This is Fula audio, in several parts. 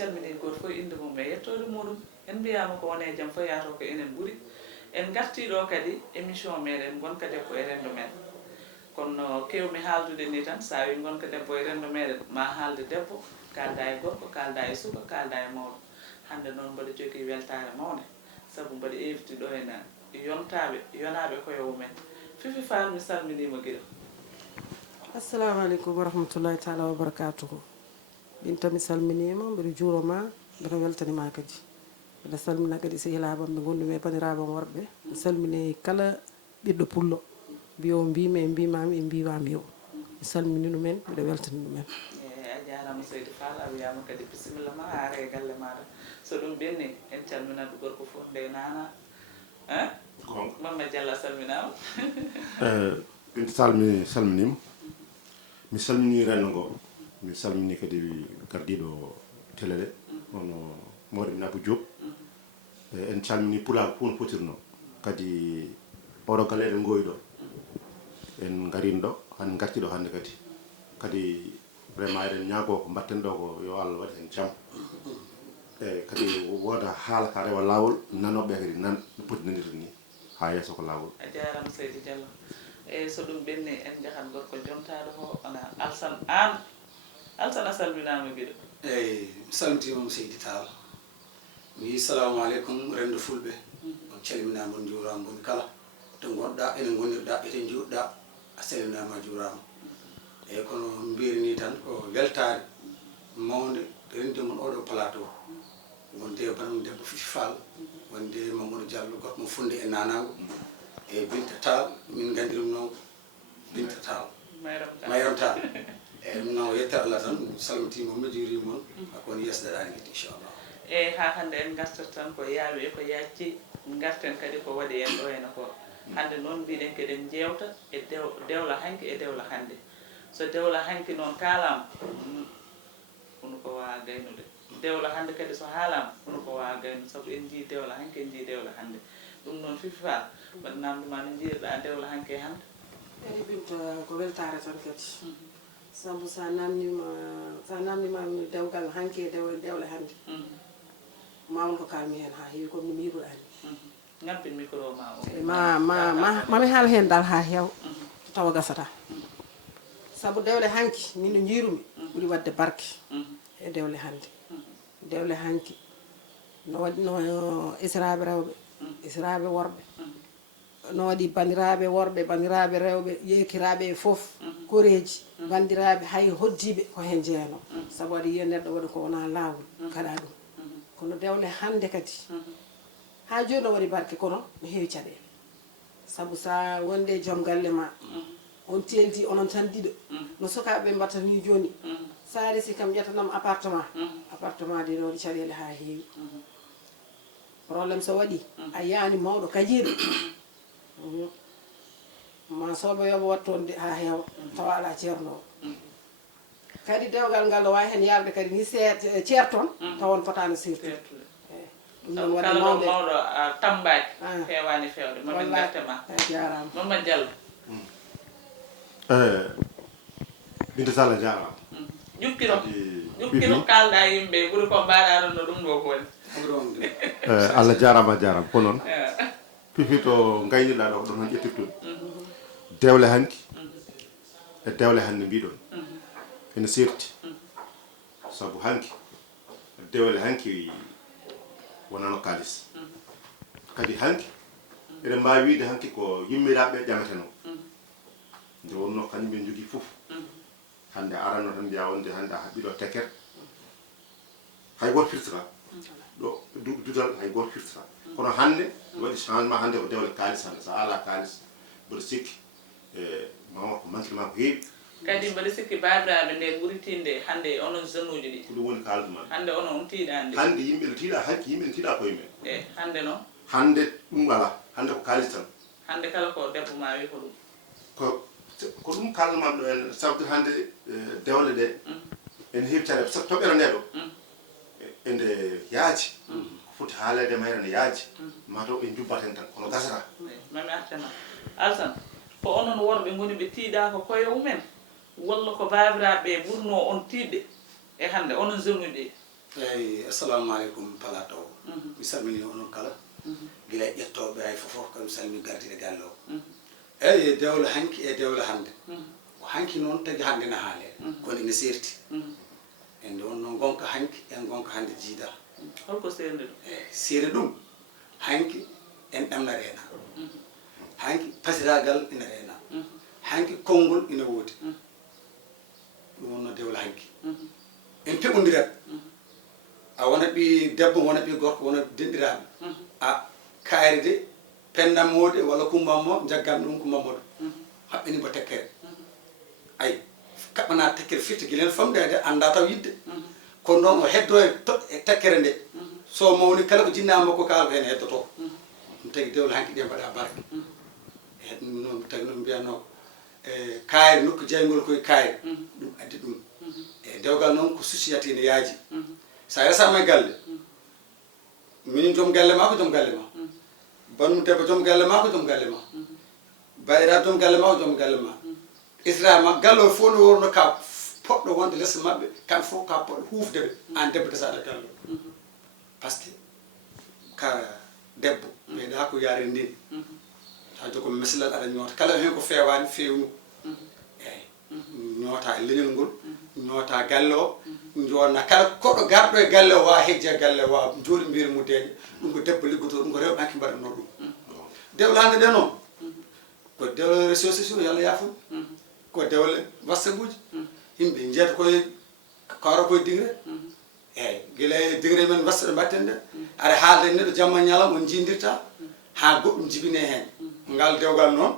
calmini goto fof inde mum e yettode muɗum en mbiyama ko wone jaam fof yato ko enen ɓuuri en gartiɗo kadi émission meɗen gonka debbo e rendo men kono kewmi haaldude ni tan sa wi gonka debbo e rendo meɗen ma haalde debbo kalda e gorko kalda e suka kalda e mawɗo hande noon mbaɗa jogui weltare mawde saabu mbaɗa éviti ɗo ena yonaɓe koye mumen Fifi Fall mi salminima guiɗo. Assalamu alaikum warahmatullahi taala wabarakatuhu. Binta mi salminima mbiɗa juuroma mbiɗa weltanima kadi mbiɗa salmina kadi sehilaɓam ɓe gondumi e bandiraɓam worɓe mi salmini kala ɓiɗɗo pullo mbiyo mbimi e mbimami e mbiwami yo mi salmini ɗumen mbiɗa weltani ɗumen. A jarama Seydi Fall a wiyama kadi bisimilla ma a are e galle maɗa so ɗum ɓenni en calminat gorko fof nde nana Mamma Diallo salminama. Binta salminima mi salmini Renndo ngo mi salmini kadi gardiɗo TELE ono Mawɗo Abou Diop en calmini PULAAR fof no potirno kadi oɗo galle eɗen goyi ɗo en garino ɗo han gartiɗo hande kadi vraiment eɗen ñaago ko mbatten ɗo ko yo Allah waɗi hen jaam e kadi woda haala ka rewa lawol nanoɓe kadi nan no poti nandirta ni ha yesso ko lawol. A jarama Seydi Diallo e so ɗum ɓenni en jahat gorko jontaɗo ho ona Alsan Alsan a salminama guiɗo. eyyi mi salmitimamo Seydi Tall mi wi salamu aleykum Renndo fulɓe on calminama on juurama woni kala to gonɗa ene gonirɗa ete juurɗa a salminama a juurama eyyi kono mbirini tan ko weltare mawde rende mon oɗo plateau wonde banam debbo Fifi Fall wonde Mamadou Diallo goto mo funde e nanago e Binta Tall min gandirum noon Binta Tall Mayram Tall eyyi ɗum noon yette Allah tan salmitima mi juurima on hakko woni yesdaɗani kadi inchallah. E ha hande en gartat tan ko yaawi e ko yacci garten kadi ko waɗi en ɗo hena ko hande noon mbiɗen keɗen jewta e dewla hanki e dewla hande so dewla hanki noon kalama kono ko wawa gaynude dewla hande kadi so haalama kono ko wawa gaynude saabu en jii dewla hanki en jii dewla hande ɗum noon Fifi Fall mbaɗa namdoma no jiiɗa dewla hanki e hande. eyyi Binta ko weltare tan kadi saabu sa namdimami dewgal hanki e dewle hande ma won ko kalmi hen ha heewi comme no miiruɗani ngampin micro ma o mami haala hen dal ha heew tawa gasata saabu dewle hanki min no jiirumi ɓuuri wadde barke e dewle hande dewle hanki no waɗi no isiraɓe rewɓe isiraɓe worɓe no waɗi bandiraɓe worɓe bandiraɓe rewɓe yekiraɓe e foof koreji bandiraɓe hay hoddiɓe ko hen jeeyano saabu waɗa yiya neɗɗo waɗa ko wona lawol kaɗa ɗum kono dewle hande kadi ha joni no waɗi barke kono no heewi caɗele saabu sa wonde joom galle ma on teldi onon tan ɗiɗo no sukaɓeɓe mbatta ni joni sa resi kam ƴettanam appartement de no waɗi caɗele ha heewi probléme so waɗi a yaani mawɗo kajiɗo ma soboyoɓe wattonde ha heewa tawa ala ceernowo kadi dewgal ngal no wawi hen yarde kadi ni ceerton tawon fotano sirtude ɗum noon waɗi mawɗo tambaki fewani fewde mamin gartema jarama Mamma Diallo. Binta Tall a jarama jukkiro kalɗa yimɓe ɓuuri ko mbaɗa ɗon no ɗum ɗo koni Allah jarama ko noon Fifi to gayniɗa ɗo ko ɗon tan ƴettirtude dewle hanki e dewle hande mbiɗon ene serti saabu hanki dewle hanki wonano kalis kadi hanki eɗen mbawi wiide hanki ko yimmiraɓe ƴameteno nde wonno kañum ɓe jogui foof hande aranno tan mbiya wonde hande a haɓɓiɗo tekker hay goto firtata ɗo dudal hay goto firtata kono hande waɗi changement hande ko dewle kalis hande sa ala kalis mboɗo sikki mama ko manquement ko heewi kadi mbaɗa sikki babiraɓe nde ɓuuri tinde hande onon jeune uji ɗi ko ɗum woni kalduma hande onon on tiiɗani hande yimɓe ne tiiɗa hanki yimɓe ne tiiɗa koyemen e hande noon hande ɗum wala hande ko kalis tan hande kala ko debbo ma wi ko ɗum ko ɗum kalnamam ɗo en sabde hande dewle ɗe ene heewi caɗe toɓɓere nde ɗo ende yaaji ko foti haalede mayre ne yaaji mataw ɓe jubbat hen tan kono gasata mami artema Alsan ko onon worɓe goni ɓe tiiɗa ko koye mumen walla ko babiraɓe ɓurno on tiiɗde e hande onon jeune uji ɗi eyyi assalamu aleykum plateau mi salmini onon kala gila ƴettoɓe hay fofof kam salmi gardiɗe galle o eyyi dewle hanki e dewle hande ko hanki noon tagi hande ne haale kono ene serti en nde wonno gonka hanki en gonka hande jiidal holko seerde ɗum seede ɗum hanki en ɗamna reena hanki pasiragal ina reena hanki konngol ina woodi ɗum wonno dewle hanki en peɓodirat a wona ɓi debbo wona ɓi gorko wona denɗiraɓe a kaari de pendamode walla kumbammo jaggam ɗum kumbammoɗo haɓɓini mbo tekkere ayi kaɓɓana tekkere firti guilen famdede anda taw yidde kono noon o heddo e tekkere nde so mawni kala ko jinnama ko kalko hen heddoto ɗum tagi dewle hanki ɗe mbaɗa barke noon tagi noon mbiyano e kaari nokku jeygol koye kaari ɗum addi ɗum e dewgal noon ko société ne yaaji sa resama e galle minin joom galle ma ko joom galle ma bannum debbo joom galle ma ko joom galle ma bayira joom galle ma ko joom galle ma israma galle o fof no worno ka poɗɗo wonde less mabɓe kamɓe fof ka poɗɗo hufdeɓe an debbo desaɗa galle par ce que ka debbo ɓeyɗa ko yaare ndin ta jogo meslal aɗa ñoota kala hen ko fewani fewnu eyyi ñoota e leñol ngol ñoota galle o jonna kala koɗo garɗo e galle o wawa hejje galle o wawa jooɗi mbiri mu deeƴa ɗum ko debbo liggoto ɗum ko rewɓe hanki mbaɗatno ɗum dewle hande ɗe noon ko dewle réseaux sociaux yo Allah yafo ko dewle whatsapp uji yimɓe jeeta koye kawra koye digre eyyi guila e digre men whatsapp mbatten nde aɗa haalde e neɗɗo jamma ñalam on jindirta ha goɗɗum jibine hen ngal dewgal noon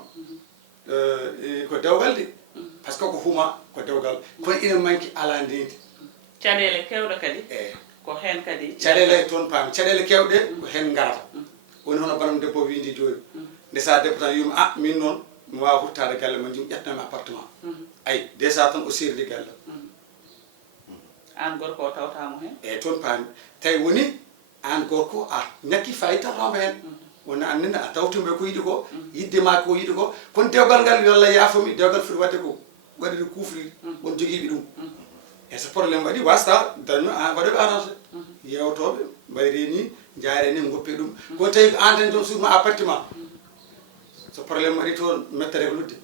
ko dewgal de par ce que ko huma ko dewgal kono ina manki ala ndedi caɗele kewɗe kadi ko hen kadi caɗele toon paami caɗele kewɗe ko hen garata woni hono banam debbo windi joni nde sa debbo tan wima a min noon mi wawa huttade galle ma jum ƴettanami appartement ayi déjà tan o serdi galle an gorko o tawtamo hen eyyi toon paami tawi woni an gorko a ñakki fayi tawtama hen woni annene a tawtimo ko yiɗi ko yiddema ko yiɗi ko kono dewgal ngal yo Allah yaafomi dewgal foti wadde ko waɗide kufride won joguiɓe ɗum e so probléme waɗi wasta daño waɗoɓe arrangé yewtoɓe mbayri ni jaare ni goppe ɗum ko tawi ko an tan joom suuduma appartement so probléme waɗi toon mettere ko ludde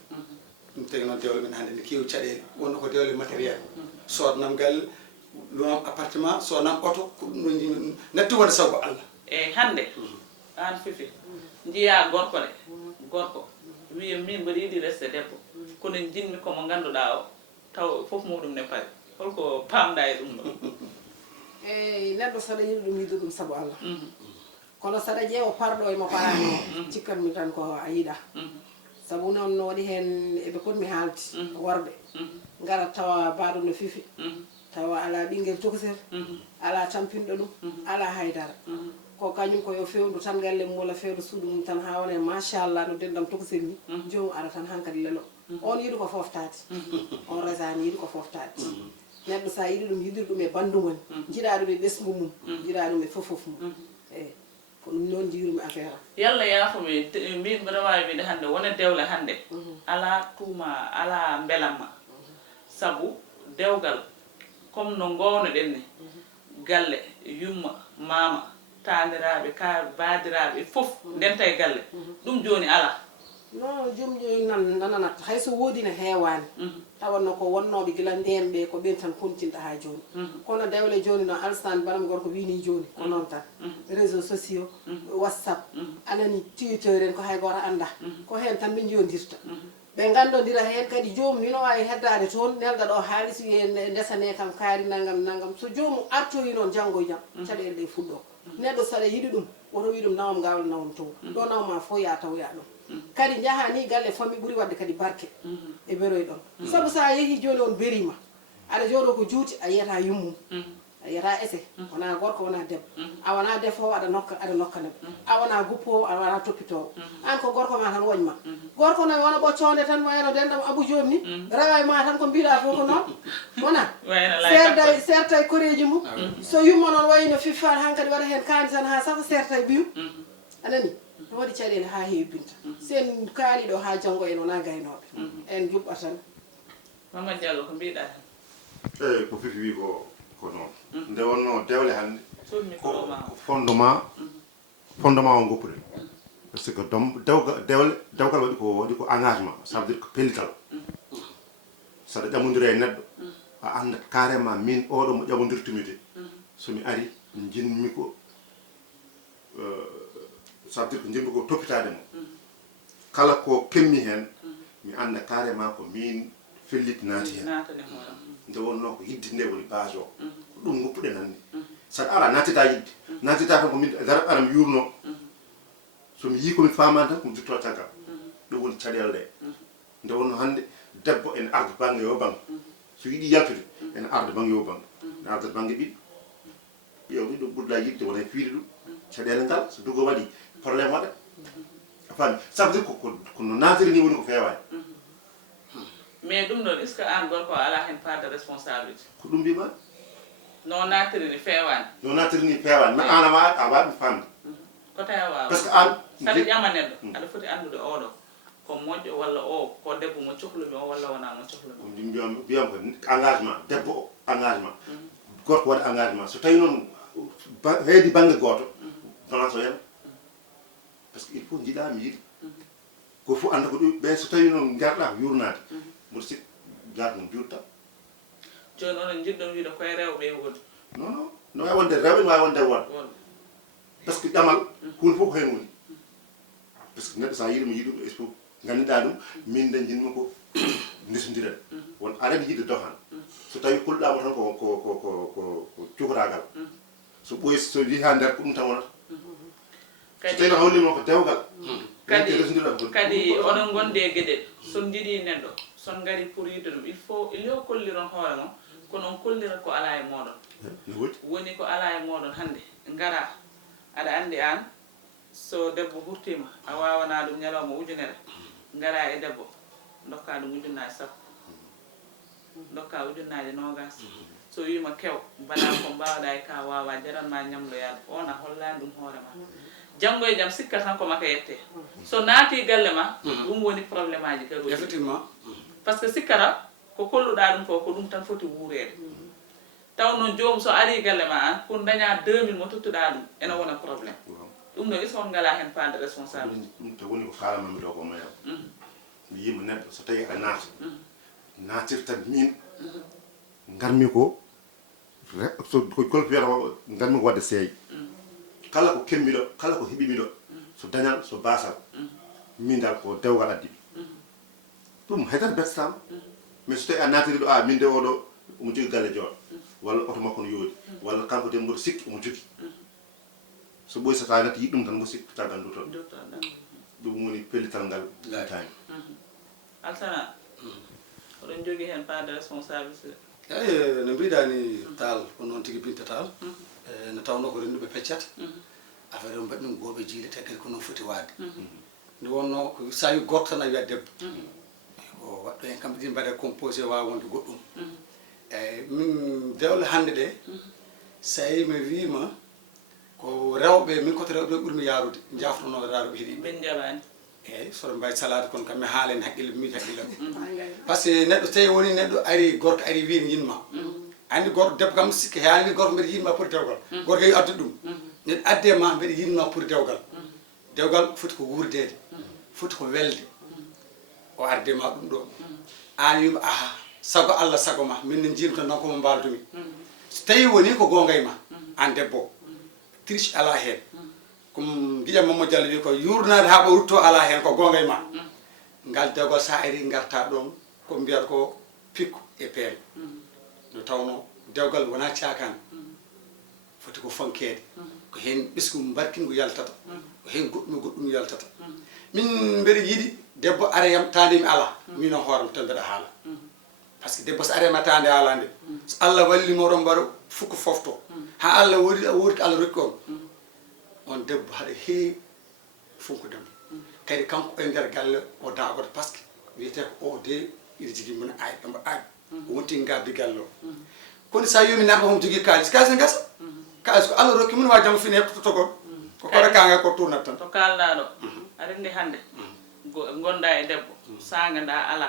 ɗum tagi noon dewle men hannde ne keewi caɗele wonno ko dewle matériel sodnam galle lunam appartement sodnam oto ko ɗum ɗon jimi natti wonde sabu Allah eyyi hande an fifi jiiya gorko de gorko wiya min mbaɗa yiiɗi resde debbo kono jinmi komo ganduɗa o taw foof muɗum ne paari holko pamɗa e ɗum ɗo eyyi neɗɗo saɗa yiɗi ɗum yiɗi ɗum saabu Allah kono saɗa ƴeewa parɗo emo parano cikkanmi tan ko a yiiɗa saabu noon no waɗi hen eɓe potmi haalde worɓe gara tawa baɗo no fifi tawa ala ɓinguel tokosel ala tampinɗo ɗum ala haydara ko kañum koyo fewdu tan galle mum walla fewdu suudu mum tan ha wona machallah no denɗam tokosel ni jomum ara tan hankkadi lelo on yiɗi ko foftade on resani yiɗi ko foftade neɗɗo sa yiɗi ɗum yiɗiri ɗum e bandum woni jiiɗa ɗum e ɓesgu mum jiiɗa ɗum e fofof mum eyyi ko ɗum noon jiirumi affaire am yalla yaafomi min mbiɗa wawi wiide hande wona dewle hande ala tuuma ala belamma saabu dewgal comme no gownoɗen ni galle yumma mama taniraɓe ka badiraɓe fof ndenta e galle ɗum joni ala non joom joni nananat hayso woodi no heewani tawanno ko wonnoɓe gila ndemɓe ko ɓen tan kontinɗa ha joni kono dewle joni no alstan banam gorko wini joni ko noon tan réseaux sociaux whatsapp anani twitter en ko hay goto anda ko hen tan ɓe jondirta ɓe gandodira hen kadi jomum mino wawi heddade toon nelɗa ɗo haalis wiye ndesane kam kaari naggam naggam so jomum artoyi noon janggo e jaam caɗele ɗe fuɗɗo neɗɗo saɗa yiɗi ɗum woto wi ɗum nawam gawla nawam to ɗo nawma fof ya tawya ɗum kadi jaaha ni galle famille ɓuuri wadde kadi barke e beroy ɗon saabu sa yeehi joni on berima aɗa jooɗo ko juuti a yiyata yummum a yiyata ese wona gorko wona debbo a wona defowo aɗa nokka neɓe a wona guppowo a wona toppitowo an ko gorko ma tan woñma gorko no wona ɓocconde tan wayno denɗam abou joom ni rewa ma tan ko mbiɗa fof ko noon wona sertay koreji mum so yumma noon wayno fiffat hankkadi waɗa hen kaani tan ha saafa sertay ɓiyum anani no waɗi caɗele ha heewi binta sen kaaliɗo ha janggo en wona gaynoɓe en juɓɓa tan Mamadou Diallo ko mbiɗa eyyi ko fifi wi ko ko noon nde wonno dewle hannde sonni ko ko ma fondement o goppude parce que dewgal waɗi ko engagement ça veut dire que pellital saɗa ƴamodiri e neɗɗo a andat carrément min oɗo mo ƴamodirtumide somi ari jinmi ko ça veut dire ko jinmi ko toppitade mo kala ko kemmi hen mi anda carrément ko min felliti naati hen nde wonno ko yidde nde woni base o ko ɗum goppuɗen hannde saɗa ara nattita yidde nattita tan ko min dara ara mi yurno somi yii komi famani tan komi jutto caggal ɗum woni caɗele ɗe nde wonno hannde debbo ene arda banggue yo banggue so yiiɗi yaltude ene arda banggue yo banggue ene arda banggue ɓiɗɗo ƴeew ɓiɗɗo ɓurɗa yidde wona fiide ɗum caɗele ngal so dugo waɗi probléme waɗa a faami ça veut dire ko no natiri ni woni ko fewani mais ɗum ɗon est ce que an gorko ala hen part de responsabilité ko ɗum mbima no natiri ni fewani no natiri ni fewani mais an a wawi famde ko tawa wawa par ce que an saɗa ƴama neɗɗo aɗa foti andude oɗo ko moƴƴo walla o ko debbo mo cohlumi o walla wona mo cohlumi mbiyam ko engagement debbo engagement gorko waɗa engagement so tawi noon heedi banggue goto balance o yana par ce que il faut jiiɗa mi yiiɗi ko fof anda ko ɗum ɓe so tawi noon garɗa ko yurnade mboɗo sikki jaata noon juurta joni onon jiɗɗon wiide koye rewɓe woni non non no wawi wonde rewɓe no wawi wonde won par ce que ɗamal hunde fof ko hen woni par ce que neɗɗo sa yiiɗimo yiiɗum il faut gandiɗa ɗum min de jinmi ko ndesodiren won aɗa yiide dohan so tawi kulɗama tan ko cukoragal so ɓoyi so yi ha nder ko ɗum tan wonata so tawi no hawlima ko dewgal kadi oɗon gonde gueɗe son jiiɗi neɗɗo son gari pour yidde ɗum il faut kolliron hoore mon kono on kollirat ko ala e moɗon woni ko ala e moɗon hannde ngara aɗa andi an so debbo hurtima a wawana ɗum ñalawma ujunere ngara e debbo dokka ɗum ujunnaji sappo dokka ujunnaji nogas so wima kew mbaɗa ko mbawɗa e ka wawa jaranma ñamloyade on a hollani ɗum hoore ma janggo e jaam sikka tan ko maka yette so naati galle ma ɗum woni probléme aji garoji effectivement par ce que sikkata ko kolluɗa ɗum ko ɗum tan foti wuurede taw noon jomum so ari galle ma an pour daña 2000 mo tottuɗa ɗum ene wona probléme ɗum ɗo est ce que on ngala hen part de responsabilité ɗum to woni ko kalanmami ɗo ko mayam mi yima neɗɗo so tawi aɗa naata natirtan min garmi ko so ko golfiyata garmi ko wadde seeyi kala ko kemmiɗo kala ko heɓimiɗo so dañal so basal min dal ko dewgal addi ɗum haydara bettama mais so tawi a natiri ɗo a min de oɗo omo jogui galle jooɗo walla oto makko no yoodi walla kanko de mboɗo sikki omo jogui so ɓoyi so tawi natti yiɗ ɗum tan mbo sikki caggal dutoɗo ɗum woni pellital ngal tani alsana oɗon jogui hen part de responsabilité eyi no mbiɗani taal ko noon tigui Binta Tall no tawno ko renduɓe peccata affaire o mbaɗi ɗum gooɓe jiile te kadi ko noon foti waade nde wonno ko sa wi gorko tan a wiya debbo o waɗɗo hen kamɓe ɗin mbaɗe composé wawa wonde goɗɗum eyyi min dewle hannde ɗe so yi mi wima ko rewɓe min koto rewɓe ɓuurmi yaarude jaftono rewɓe heeɗiɓe ben jaɓani eyyi soɗo mbawi salade kono kam mi haalen haqqille mi haqqille par ce que neɗɗo tawi woni neɗɗo ari gorko ari wi ne yinma andi gorko debbo kam sikki heani wi gorko mbiɗa yinma pour dewgal gorko yi addu ɗum neɗɗo adde ma mbiɗa yinma pour dewgal dewgal foti ko wurdede foti ko welde o arde ma ɗum ɗo an wima aha sago Allah sago ma min ne jiimi tan noon komo mbaldumi so tawi woni ko gonga e ma an debbo triche ala hen comme guiƴam Mamadou Diallo wi ko yurnade ha ɓo rutto ala hen ko gonga e ma ngal dewgal sa ari garta ɗon ko mbiyata ko pikku e peel no tawno dewgal wona cakan foti ko fonkede ko hen ɓesgu barkingu yaltata ko hen goɗɗum yaltata min mbeɗa yiiɗi debbo arayam tande mi ala min o hooram tan mbeɗa haala par ce que debbo so arema tande ala nde so Allah walli moɗon mbaɗa fukko fofto ha Allah wori ko Allah rokki on debbo haɗa heewi funkudema kadi kanko e nder galle o daagoto par ce que wiyete ko o de ina jogui mona aaƴ ɗomo aaƴ o wonti gaddi galle o kono sa yumi narko homo jogui kalis ne gasa kalis ko Allah rokki mun wa jamo fini heptoto goɗɗo ko koɗa kanga ko tournat tan to kalɗaɗo arendi hande gonda e debbo sagada ala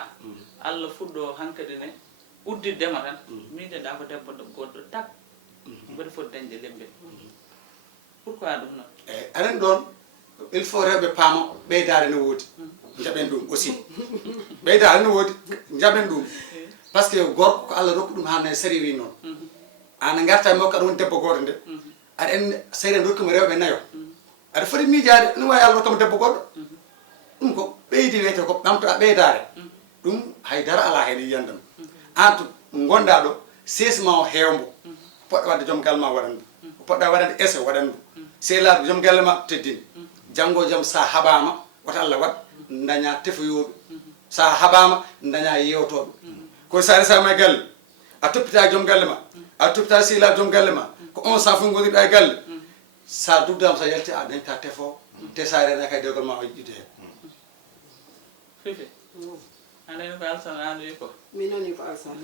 Allah fuɗɗo hankkadi ne uddiddema tan miideɗa ko debbo goɗɗo tak mbaɗa foti dañde lembe pourquoi ɗum noon eyyi aɗen ɗon il faut rewɓe paama ɓeydare ne woodi jaɓen ɗum aussi ɓeydare ne woodi jaɓen ɗum par ce que gorko ko Allah rokki ɗum hanne sari wi noon an garta makko aɗa woni debbo goto nde aɗa en sari en rokkima rewɓe nayo aɗa foti miijade ɗum wawi Allah rokkama debbo goɗɗo ɗum ko ɓeydi wiyete ko ɓamta ɓeydare ɗum haydara ala hen yiyandam an to gonɗa ɗo sesma o hewmbo poɗɗa wadde joom galle ma waɗanmo poɗɗa waɗande ese waɗanmo sehlaɗo joom galle ma teddini janggo jaam sa haɓama wata Allah wat daña tefoyoɓe sa haɓama daña yewtoɓe koye sa resama e galle a toppita joom galle ma a toppita sehlaɗo joom galle ma ko on sa fof gonirɗa e galle sa dugdama sa yalti a dañta tefo te sa rena kay dewgal ma o ƴiɗde hen fifi anani ko alsan an wi ko min noni ko alsan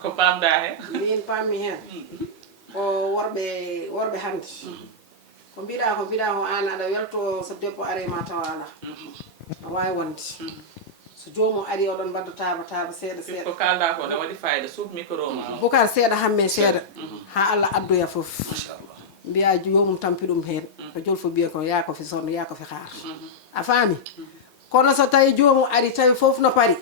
ko pamɗa hen min pammi hen ko worɓe hande ko mbiɗa ko an aɗa welto so debbo arima tawa ala a wawi wonde so jomum ari oɗon mbadda taba seeɗa ko kalɗa ko ne waɗi fayida suuf micro ma bukar seeɗa hamme seeɗa ha Allah addoya foof machallah mbiya jomum tampi ɗum hen ko jolfo biya ko yaa ko fi sonno yaa ko fi haar a faami kono so tawi jomum ari tawi foof no pari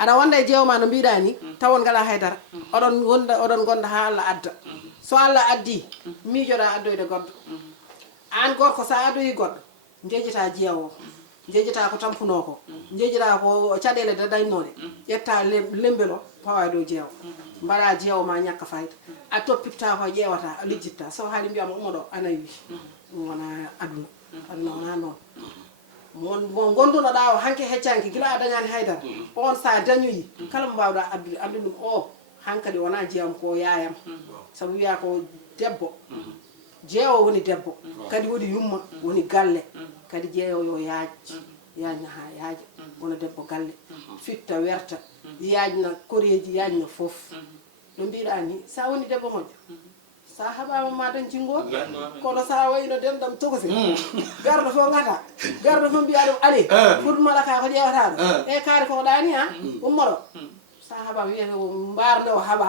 aɗa wonda e jeewma no mbiɗa ni tawon ngala haydara oɗon gonda ha Allah adda so Allah addi miijoɗa addoyde goɗɗo an gorko sa addoyi goɗɗo jejjita jeewo jejjita ko tampuno ko jejjita ko caɗele de dañnoɗe ƴetta lembel o pawa dow jeewo mbaɗa jeewo ma ñakka fayda a toppita ko ƴeewata a lijjitta so haali mbiyama ummoɗo anayi ɗum wona aduna wona noon mo gondunoɗa o hanke heccanki gila a dañani haydara on sa dañoyi kala mo mbawɗa addude andu ɗum o hankadi wona jeewam ko yayam sabu wiya ko debbo jeewo woni debbo kadi woni yumma woni galle kadi jeewo yo yaajna ha yaaja wona debbo galle fitta werta yaajna koreji yaajna foof no mbiɗa ni sa woni debbo moƴƴo sa haɓama ma dañ jinggo kono sa wayno denɗam togose garɗo fo gata garɗo fo mbiya ɗum ale fotmala ka ko ƴewata ɗo e kaari ko ɗani ha ummoɗo sa haɓa wiyete mbarde o haɓa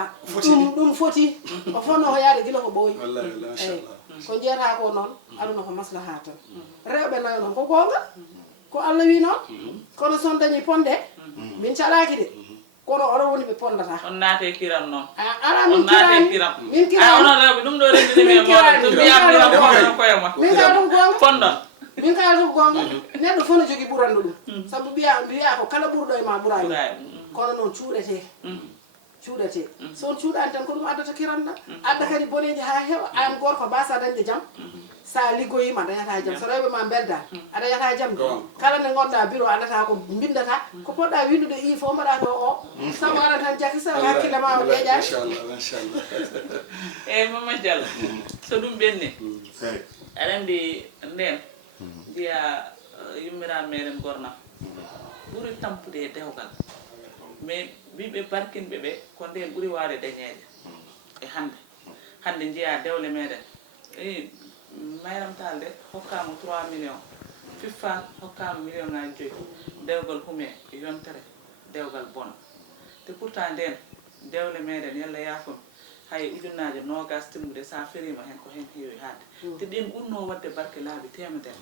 ɗum foti o fonno ko yaade guila ko ɓooyi eyyi ko jeeyata ko noon aduna ko maslaha tan rewɓe nayo noon ko gonga ko Allah wi noon kono son dañi ponde min caɗaki de kono oɗon woni ɓe pondata on naate kiram noon ala min kirani min kirani onon rewɓe ɗum ɗo rendinimi e moɗon so mbiyam koye ma min ka ɗum gonga pondon min ka ɗum gonga neɗɗo fof no jogui ɓuranɗo ɗum saabu mbiya ko kala ɓurɗo e ma ɓurani kono noon cuuɗete son cuuɗani tan ko ɗum addata kiranɗa adda kadi boneji ha heewa an gorko basa dañde jaam sa liggoyima dañata jaam so rewɓe ma belda a dañata jaam kala nde gonɗa bureau andata ko bindata ko poɗɗa windude i fo mbaɗa to o sabu aɗa tan jaki sa hakkille ma o deeƴani eyyi Mama Diallo so ɗum ɓenni aɗa andi nden mbiya yummiraɓe meɗen gornam ɓuuri tampude e dewgal mais wiɓe barkinɓe ɓe ko nden ɓuuri wawde dañede e hande jeeya dewle meɗen mayram tal de hokkama 3 millions fiffan hokkama million ngaji 5 dewgal hume yontere dewgal bona te pourtant nden dewle meɗen yalla yafumi hay ujunnaje nogas timmude sa ferima hen ko hen heewi hadde te ɗin ɓurno wadde barke laabi temedere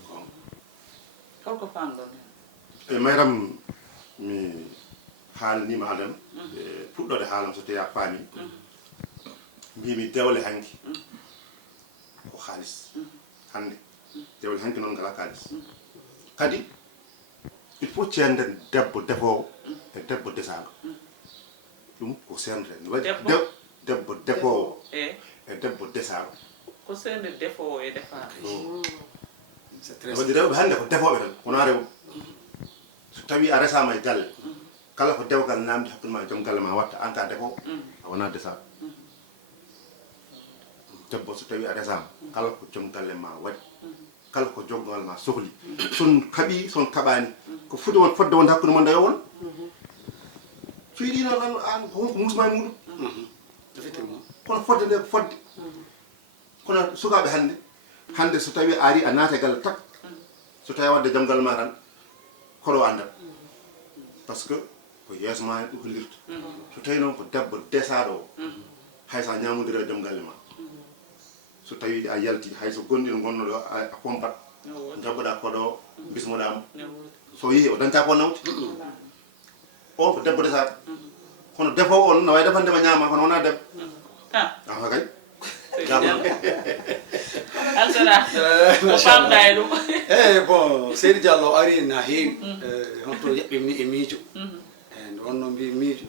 holko famɗon hen e mayram mi haalnima aɗen puɗɗode haalam so tawi a paami mbimi dewle hanki ko haalis hande dewle hanki noon ngala haalis kadi il faut ceenden debbo defowo e debbo desaɗo ɗum ko senden waɗi debbo defowo e debbo desaɗo ko sende defowo e defaɗo waɗi rewɓe hande ko defoɓe tan wona rewɓe so tawi a resama e galle kala ko dewgal namdi hakkude ma joom galle ma watta an ka defowo a wona desaɗo debbo so tawi a resama kala ko joom galle ma waɗi kala ko joggal ma sohli son kaɓi son kaɓani ko foti won fodde wonde hakkude mon dayo won so yiɗi noon an ko wonko musma e muɗum effectivement kono fodde nde ko fodde kono sukaɓe hande so tawi a ari a naata e galle tak so tawi wadde joom galle ma tan koɗo andal par ce que ko yeeso ma ɗum hollirta so tawi noon ko debbo desaɗo o hay sa ñamodira joom galle ma so tawi a yalti hay so gondi no gonno do a pompat jabboɗa koɗo bismoɗama so yi o dañta ko nawti o ko debbo desat kono defowo on no way defandema ñama kono wona debbo kay alsana ko famɗa e ɗum bon seydi diallo ari na heewi honto yeɓɓimni e miijo nde wonno mbi miijo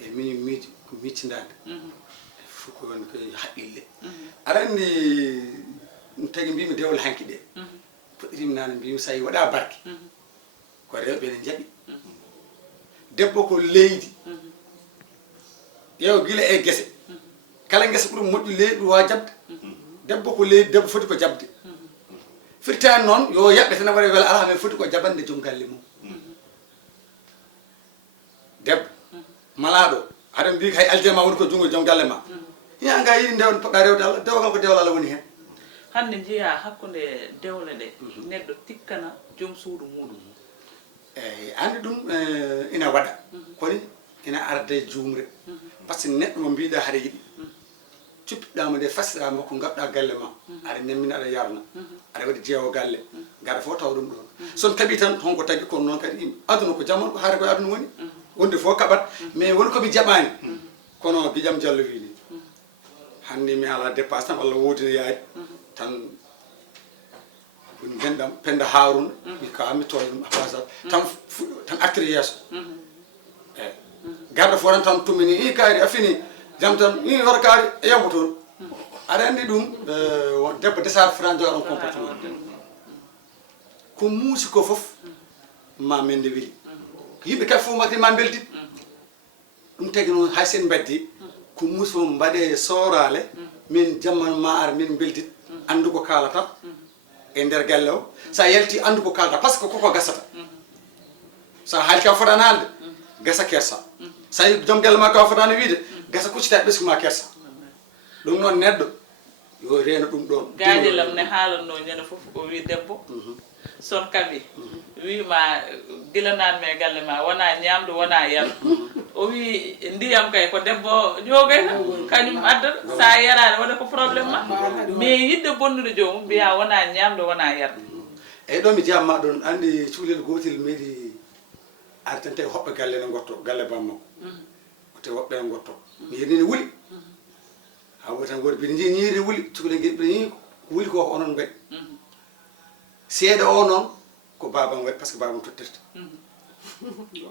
e mini miijo ko miccindade fof ko woni koye haqqille aɗa anndi tagi mbimi dewle hanki ɗe poɗɗirimi nane mbimi so yi waɗa barke ko rewɓe ne jaɓi debbo ko leydi ƴeew gila e gese kala gesa ɓuuri moƴƴu leydi ɗum wawa jabde debbo ko leydi debbo foti ko jabde firtani noon yo yaɓɓe tan waɗa wela ala men foti ko jabande joom galle mum debbo malaɗo haɗa mbi hay aljema woni ko junngo joom galle ma ya nga yiɗi ndewde poɗɗa rewde allah dewo kam ko dewal allah woni hen hande jeeya hakkude dewle ɗe neɗɗo tikkana joom suudu muɗum eyyi andi ɗum ina waɗa koni ina arde jumre par ce que neɗɗo mo mbiɗa haɗa yiɗi cuppiɗama nde fasirama ko gabɗa galle ma aɗa nemmina aɗa yarna aɗa waɗi jeewo galle gaɗa fof taw ɗum ɗon son kaɓi tan honko tagui kono noon kadi aduna ko jamanu ko haare koye aduna woni wonde fof kaɓat mais woni komi jaɓani kono guiƴam diallo wiini hande mi ala dépasse tan walla wodino yaade tan woni gendam penda haruna mi kawami toye ɗum a pasat tan artiri yeeso eyyi garɗo fo tan tummini i kaari a fini jam tan i hoto kaari e yambo toon aɗa andi ɗum won debbo desade fran joga ɗon comportement ko muusi ko foof ma mende weeli yimɓe kadi fof mbadde ma beldit ɗum tagi noon hay sen mbaddi ko muusi fof mbaɗe soorale min jamman ma ara min beldit andu ko kalata e nder galle o sa yalti andu ko kalata par ce que koko gasata sa haali ka fotani haalde gasa kersa sa yi joom galle ma ka fotani wiide gasa kuccita ɓesgu ma kersa ɗum noon neɗɗo yo reeno ɗum ɗon gaadilam ne haalanno ñande fof o wi debbo son kaɓi wima gilananmi e galle ma wona ñamde wona yal o wi ndiyam kay ko debbo jogayta kañum addata sa yarade waɗa ko probléme ma mais yidde bonnude joomum mbiya wona ñamde wona yarde eyyi ɗo mi jiyatma ɗon andi cuhlel gotel meeɗi ari tan tawi hoɓɓe galle ne gotto galle bammakko o tawi woɓɓe ne gotto mi yernini wuuli ha wo tan woodi mbiɗa jii ñiiri wuuli cukalel guel ɓiɗa ñii wuuli ko onon mbaɗi seeɗa o noon ko babam waɗi par ce que babam tottirta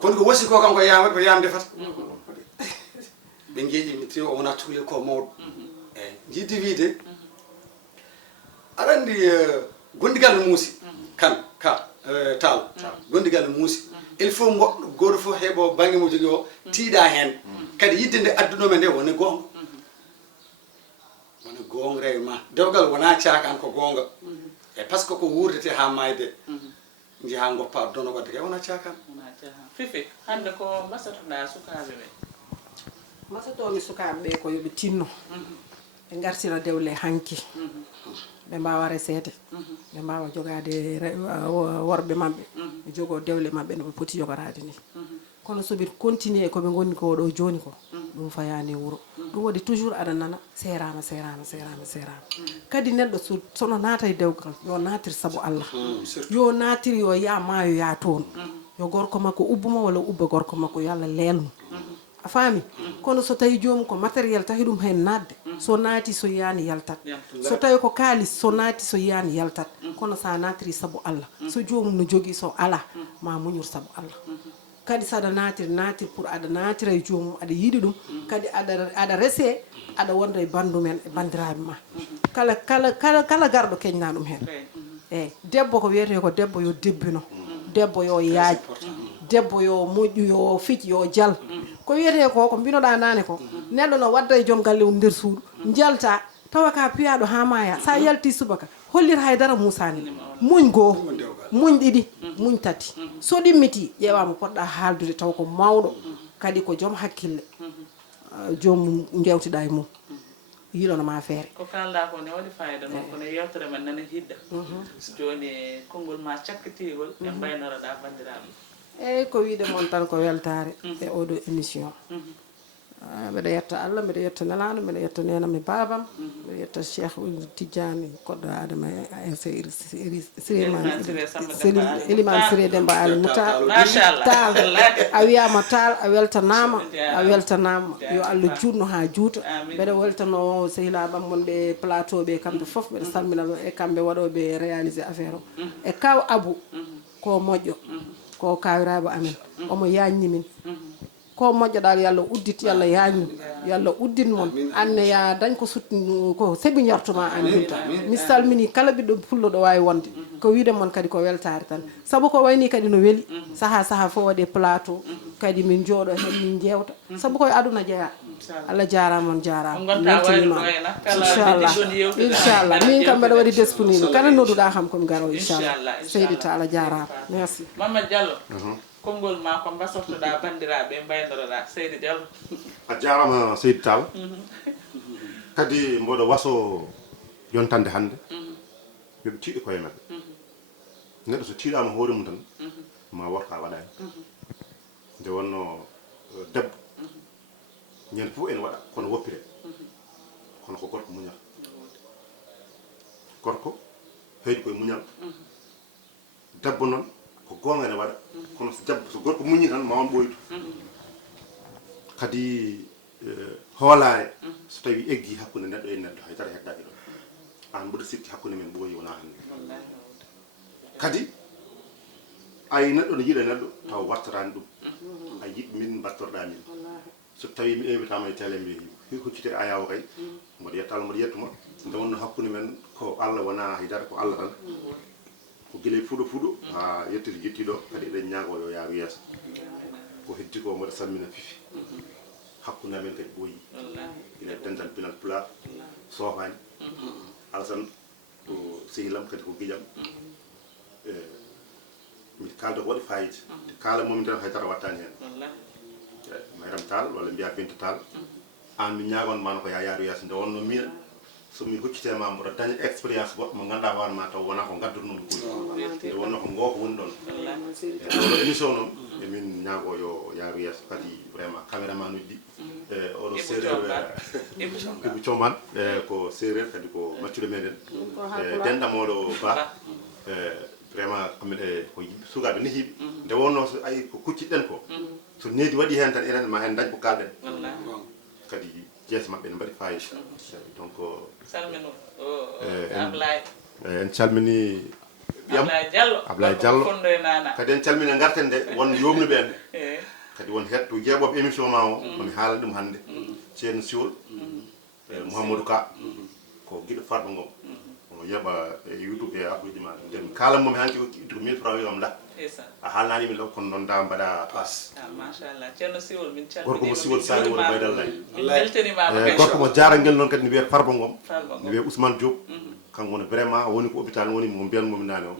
kono ko wasi ko kam ko yam waɗi ko yam defata ɓe jeeƴi mi tawi o wona cukalel ko mawɗo eyyi jiidde wiide aɗa andi gondigal no muusi kan ka taal gondigal no muusi il faut goto fof heeɓo banggue mo jogui o tiiɗa hen kadi yidde nde addunome nde woni gonga woni gonga réellement dewgal wona caakan ko gonga e par ce que ko wurdete ha mayde jeeha goppa dono wadde kay wona caakan fifi hande ko mbasatoɗa sukaɓe ɓe masatomi sukaɓe ɓe ko yoɓe tinno ɓe gartira dewle hanki ɓe mbawa resede ɓe mbawa jogade worɓe mabɓe ɓe jogo dewle mabɓe no ɓe poti jogorade ni kono soɓe continue koɓe gonni ko ɗo joni ko ɗum fayani wuuro ɗum waɗi toujours aɗa nana serama kadi neɗɗo sono naata e dewgal yo natir saabu allah yo natir yo ya maayo ya toon yo gorko makko ubbuma walla ubba gorko makko yo allah lelmo a faami kono so tawi jomum ko matériel tawi ɗum hen nadde so naati so yiyani yaltat so tawi ko kalis so naati so yiyani yaltat kono sa natiri saabu allah so jomum no jogui so ala ma muñor saabu allah kadi saɗa natir pour aɗa natira e jomum aɗa yiiɗi ɗum kadi aɗa rese aɗa wonda e bandumen e bandiraɓe ma kala garɗo keñna ɗum hen eyyi debbo ko wiyete ko debbo yo debbino debbo yo yaaj debbo yo moƴƴu yo fic yo jal ko wiyete ko mbinoɗa nane ko neɗɗo no wadda e joom galle mum nder suudu jalta tawa ka piyaɗo ha maya sa yalti subaka hollir haydara musani muñ goo muñ ɗiɗi muñ tati so ɗimmiti ƴeewama poɗɗa haaldude taw ko mawɗo kadi ko joom hakkille joomum jewtiɗa e mum yiɗonoma feere ko kalɗa ko ne waɗi fayida noon kono yewtere men nana hidda joni konngol ma cakkitigol e mbaynoroɗa bandiraɓe eyyi ko wiide moon tan ko weltare e oɗo émission mbeɗa yetta Allah mbeɗa yetta nelaɗo mbeɗa yetta nenami babam mbeɗa yetta cheikh tidiane koɗɗo adama éliman siré demba ali moutar taal a wiyama taal a weltanama yo Allah jutno ha juuta mbeɗa weltano sehilaɓam wonɓe plateau ɓe kamɓe foof mbeɗa salmina e kamɓe waɗoɓe réalisé affaire o e kaw abou ko moƴƴo ko kawiraɓe amen omo yañni min ko moƴƴoɗa yo Allah uddit yo Allah yañnu yo Allah uddit mon anne ya dañ ko ko seeɓi jortoma an Binta mi salmini kala ɓiɗɗo pullo ɗo wawi wonde ko wiide mon kadi ko weltare tan saabu ko wayni kadi no weeli saaha fo waɗe plateau kadi min jooɗo hen min jewta saabu koye aduna jeeya Allah jarama on jarama weltinima inchallah min kam mbeɗa waɗi disponible kala nodduɗa kam komi garo inchallah seydi ta Allah jarama merci Mamadou Diallo konngol ma ko basortoɗa bandiraɓe mbaynoroɗa seydi Diallo a jarama seydi Tall kadi mboɗo waso yontande hande yoɓe tiiɗe koye men neɗɗo so tiiɗama hoore mum tan ma worka waɗani nde wonno debbo ñande fof ene waɗa kono woppire kono ko gorko muñal gorko heydi koye muñal debbo noon ko gonga ene waɗa kono so gorko muñi tan ma on ɓoytu kadi hoolare so tawi eggi hakkude neɗɗo e neɗɗo haydara heddaki ɗon an mboɗo sikki hakkude men ɓooyi wona hande kadi ayi neɗɗo no yiiɗa neɗɗo taw wartatani ɗum a yiɗ min battorɗa min so tawi mi invitama e télé mbi huccite ayawo kay mboɗo yetta Allah mboɗo yettuma nde wonno hakkude men ko Allah wona haydara ko Allah tan ko guilay fuɗo ha yettiti jettiɗo kadi eɗen ñaago yo yaaru yeeso ko heddi ko mboɗo salmina fifi hakkude amen kadi ɓooyi ina dental pinal pulaar sofani alasan ko sehilam kadi ko guiƴam mi kalda ko waɗi fayida kala momin tan haydara wattani hen mayram Tall walla mbiya Binta Tall an mi ñagonmano ko ya yaaru yeeso nde wonno min somi huccitema mboɗo daña expérience goɗɗo mo ganduɗa hoorema taw wona ko gaddunomi ɓuuri nde wonno ko ngoko woni ɗon oɗo émission noon emin ñaago yo yaaru yeeso kadi vraiment caméraman uji ɗi oɗo séréer Ibou Thioman ko séréer kadi ko maccuɗo meɗen denɗamoɗo ba vraiment kamɓe ko yimɓe sukaɓe nehiɓe nde wonno so ayi ko kucciɗen ko so needi waɗi hen tan enen ma hen dañ ko kalɗen kadi jeese mabɓe ne mbaɗi fayida donc salmino Ablaye en calmini Ablaye Diallo kadi en calmini garten de won yomnuɓe en kadi won hetto jeeɓoɓe émission ma o momi haalani ɗum hannde ceerno siwol Mouhamadou Ka ko guiɗo farɗo ngom omo yeeɓa e youtube e abduji ma nden mi kalan momi hanki ittu ko 1000 francs wiyam da a haalnanimi law kono noon da mbaɗa passe machallah ceerno siwol min calmini gorko mo siwol sali woni baydallay min beltanimama gorko mo jaranguel noon kadi ne wiye farba ngom ne wiye Ousmane Diop kanko woni vraiment woni ko hôpital woni mo mbiyanmomi nane o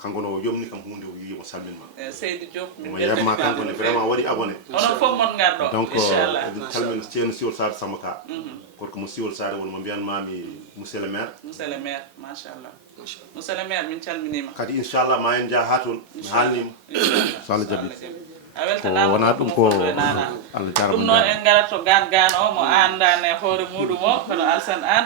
kanko no yomni kam hunde o wi o salminma Seydi Diop min mo yebma kanko ne vraiment waɗi abonné onon fof mon garɗo donc eɗen calmina ceerno siwol sare Samba Ka gorko mo siwol sare woni mo mbiyanmami monsieur le maire machallah monsieur le maire min calminima kadi inchallah ma en jaa ha toon mi haalnima so Allah jaaɓi a weltanama wona ɗum ko Allah jarama ɗum noon en garat to gan o mo andane hoore muɗum o kono Alsane An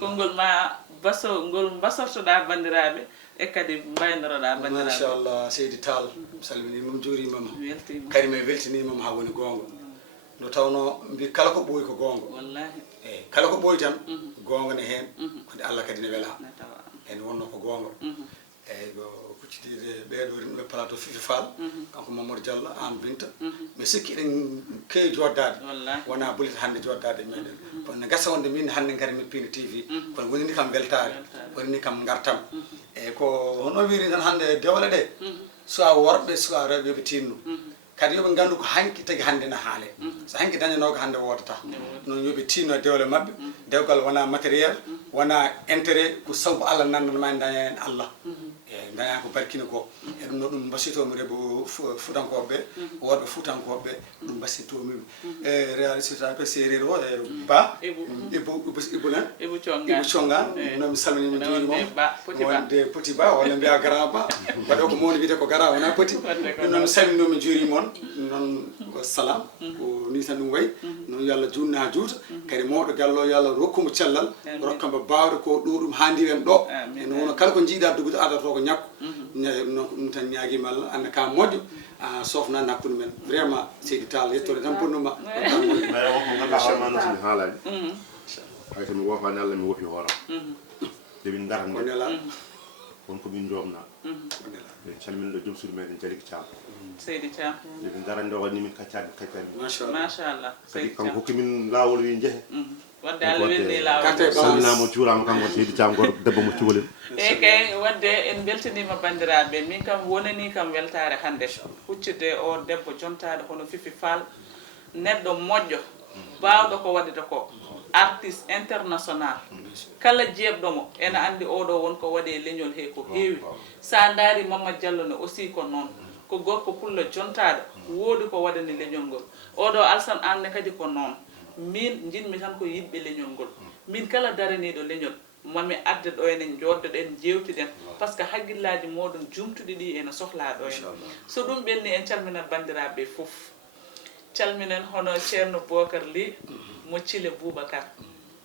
konngol ma ngol basortoɗa bandiraɓe e kadi mbaynoroɗa bandiraɓe machallah Seydi Tall salminimam juurimama kadi mi weltinimama ha woni gonga no tawno mbi kala ko ɓooyi ko gonga wallahi eyyi kala ko ɓooyi tan gonga ne hen kadi Allah kadi ne weela en wonno ko gonga eyyi ko huccitide ɓeɗo rinɓe plateau Fifi Fall kanko Mamadou Diallo an Binta mi sikki eɗen kewi joddade wona bolita hande joddade meɗen kono ne gasa wonde min hande gari mi Piindi TV kono wonini kam weltare wonini kam gartam eyyi ko hono wiri tan hande dewle ɗe soit worɓe soit rewɓe yoɓe tinno kadi yoɓe gandu ko hanki tagui hande ne haale so hanki dañanoga hande wodata noon yoɓe tinno dewle mabɓe dewgal wona matériel wona intérêt ko sabu Allah nandana ma daña hen Allah eyyi daña ko barkina ko e ɗum no ɗum basitomi rebo futankoɓe worɓe futankoɓe ɗum basitomi e réalisitaɓe séréer o e ba ibu nan ibu congan noon mi salminima jooni moom wonde petit ba walla mbiya grand ba waɗo ko mawni wiyete ko gara wona petit ɗum noon mi salminomi jooni moon noon ko salam ko ni tan ɗum wayi noon yo Allah junna ha juuta kadi mawɗo gallo yo Allah rokkumo cellal rokkamo bawde ko ɗo ɗum handiren ɗo ene wona kala ko jiiɗa dogude adata to ko ñakko ɗum tan ñaguima Allah anda ka moƴƴo sofna nakkude men vraiment Seydi Tall yettode tan bonnuma mais wonko ganduɗa hoorema simi haalani hay somi wofani Allah mi wofi hooram demin daran ko nela wonko min jomna en calminiɗo joom suudu meɗen Jaliki Thiam Seydi Thiam demin darande o waɗni min kaccade machallah kadi kanko hokkimin lawol wi jeehe wadde Allah welni lawol salminama juurama kanko Seydi Thiam goto debbo mo cukalel e kay wadde en beltanima bandiraɓe min kam wonani kam weltare hande huccude o debbo jontade hono Fifi Fall neɗɗo moƴƴo bawɗo ko waɗata ko artiste international kala jeebɗomo ene andi oɗo wonko waɗe leñol he ko heewi sa daari Mamadou Diallo ne aussi ko noon ko gorko pullo jontade woodi ko waɗani leñol ngol oɗo Alsane Anne kadi ko noon min jinmi tan ko yiɗɓe leñol ngol min kala daraniɗo leñol mami adde ɗo enen joddoɗen jewtiɗen par ce que haggillaji moɗon jumtuɗi ɗi ene sohla ɗo en so ɗum ɓenni en calminat bandiraɓe fof calminen hono ceerno Bocar Ly mo Thile Boubacar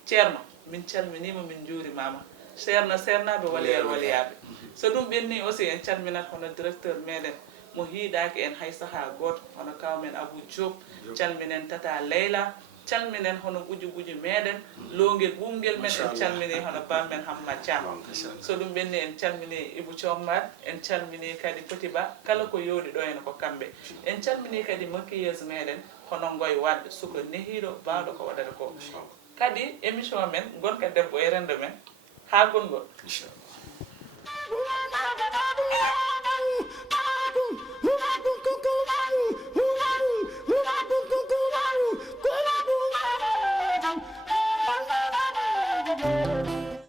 ceerno min calminima min juurimama ceerno sernaɓe waliyaɓe so ɗum ɓenni aussi en calminat hono directeur meɗen mo hiiɗaki en hay saaha goto hono kawmen Abou Diop calminen Tata Leyla calminen hono guji meɗen lowguel ɓumguel men en calmini hono bammen Hamma Thiam so ɗum ɓenni en calmini Ibou Thiommat en calmini kadi Petit Ba kala ko yooɗi ɗo en ko kamɓe en calmini kadi maquilleuse meɗen hono Ngoye Wadde suko nehiɗo bawɗo ko waɗata ko kadi émission men gonka debbo e rendo men ha gongol